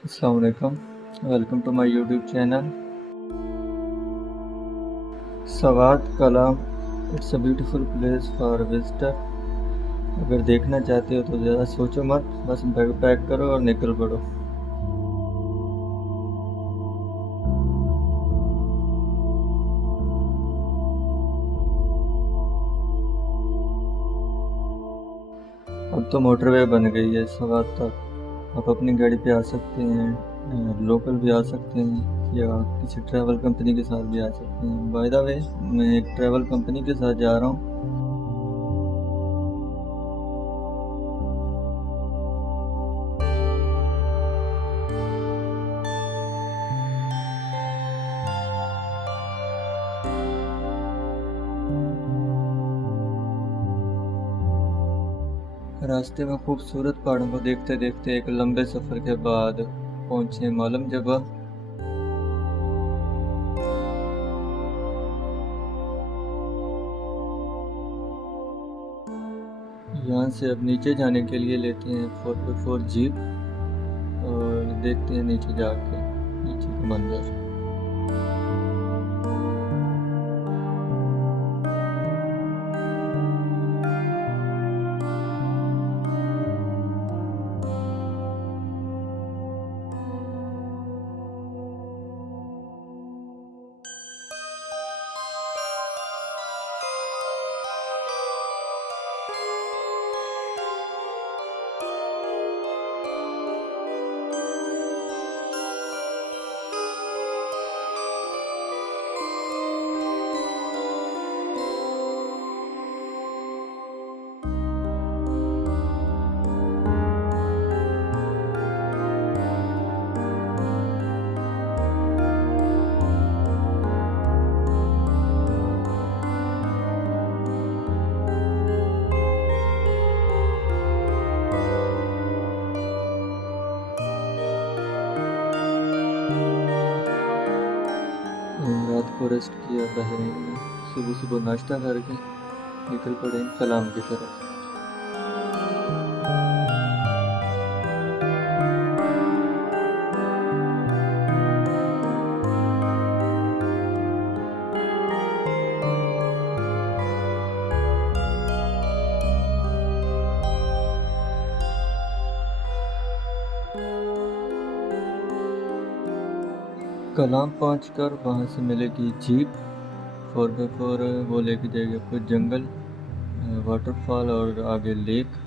अस्सलाम वालेकुम। Welcome to my YouTube channel Swat Kalam. It's a beautiful place for visitor. अगर देखना चाहते हो तो ज़्यादा सोचो मत, बस बैग पैक करो और निकल पड़ो। अब तो मोटरवे बन गई है सवात तक। आप अपनी गाड़ी पे आ सकते हैं, लोकल भी आ सकते हैं या किसी ट्रैवल कंपनी के साथ भी आ सकते हैं। बाय द वे, मैं एक ट्रैवल कंपनी के साथ जा रहा हूँ। रास्ते में खूबसूरत पहाड़ों को देखते देखते एक लंबे सफ़र के बाद पहुँचे मालूम जगह। यहाँ से अब नीचे जाने के लिए लेते हैं 4x4 जीप और देखते हैं नीचे जाके नीचे का मंजर। रात को रेस्ट किया बहरीन में। सुबह सुबह नाश्ता करके निकल पड़े कलाम की तरफ। कलाम पहुंचकर वहां से मिलेगी जीप 4x4। वो लेके जाएगी आपको जंगल, वाटरफॉल और आगे लेक।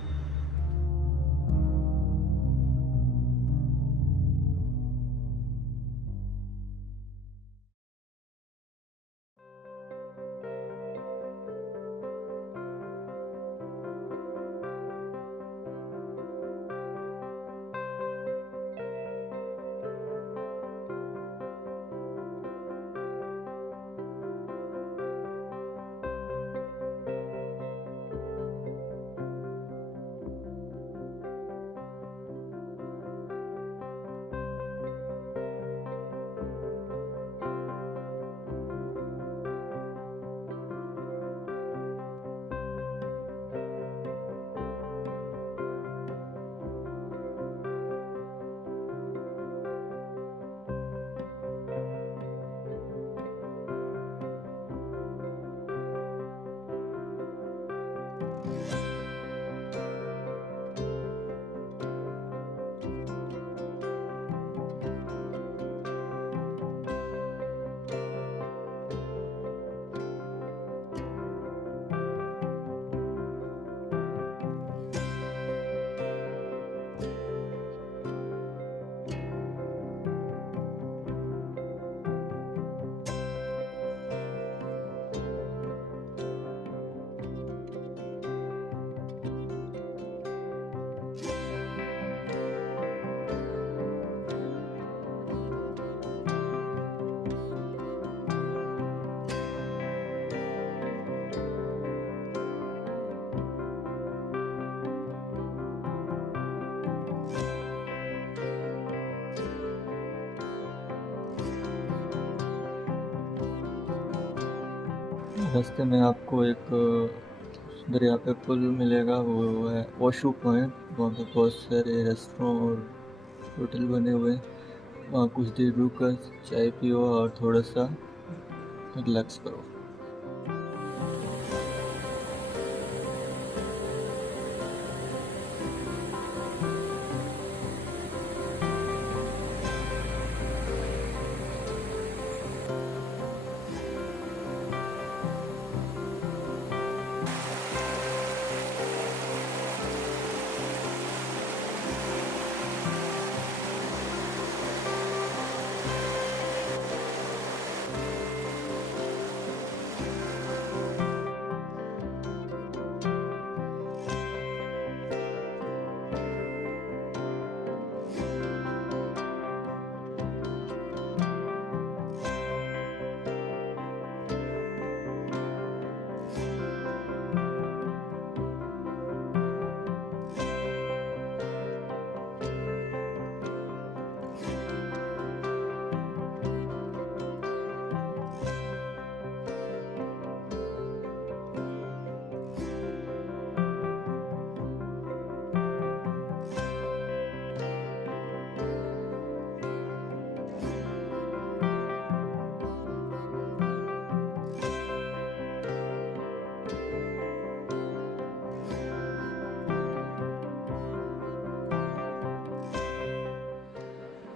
रास्ते में आपको एक दरिया पे पुल मिलेगा, वो है ओशू पॉइंट। वहाँ पे बहुत सारे रेस्टोरेंट और होटल बने हुए हैं, वहाँ कुछ देर रुक कर चाय पियो और थोड़ा सा रिलैक्स करो।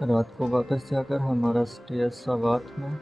रात को वापस जाकर हमारा स्टे सावात में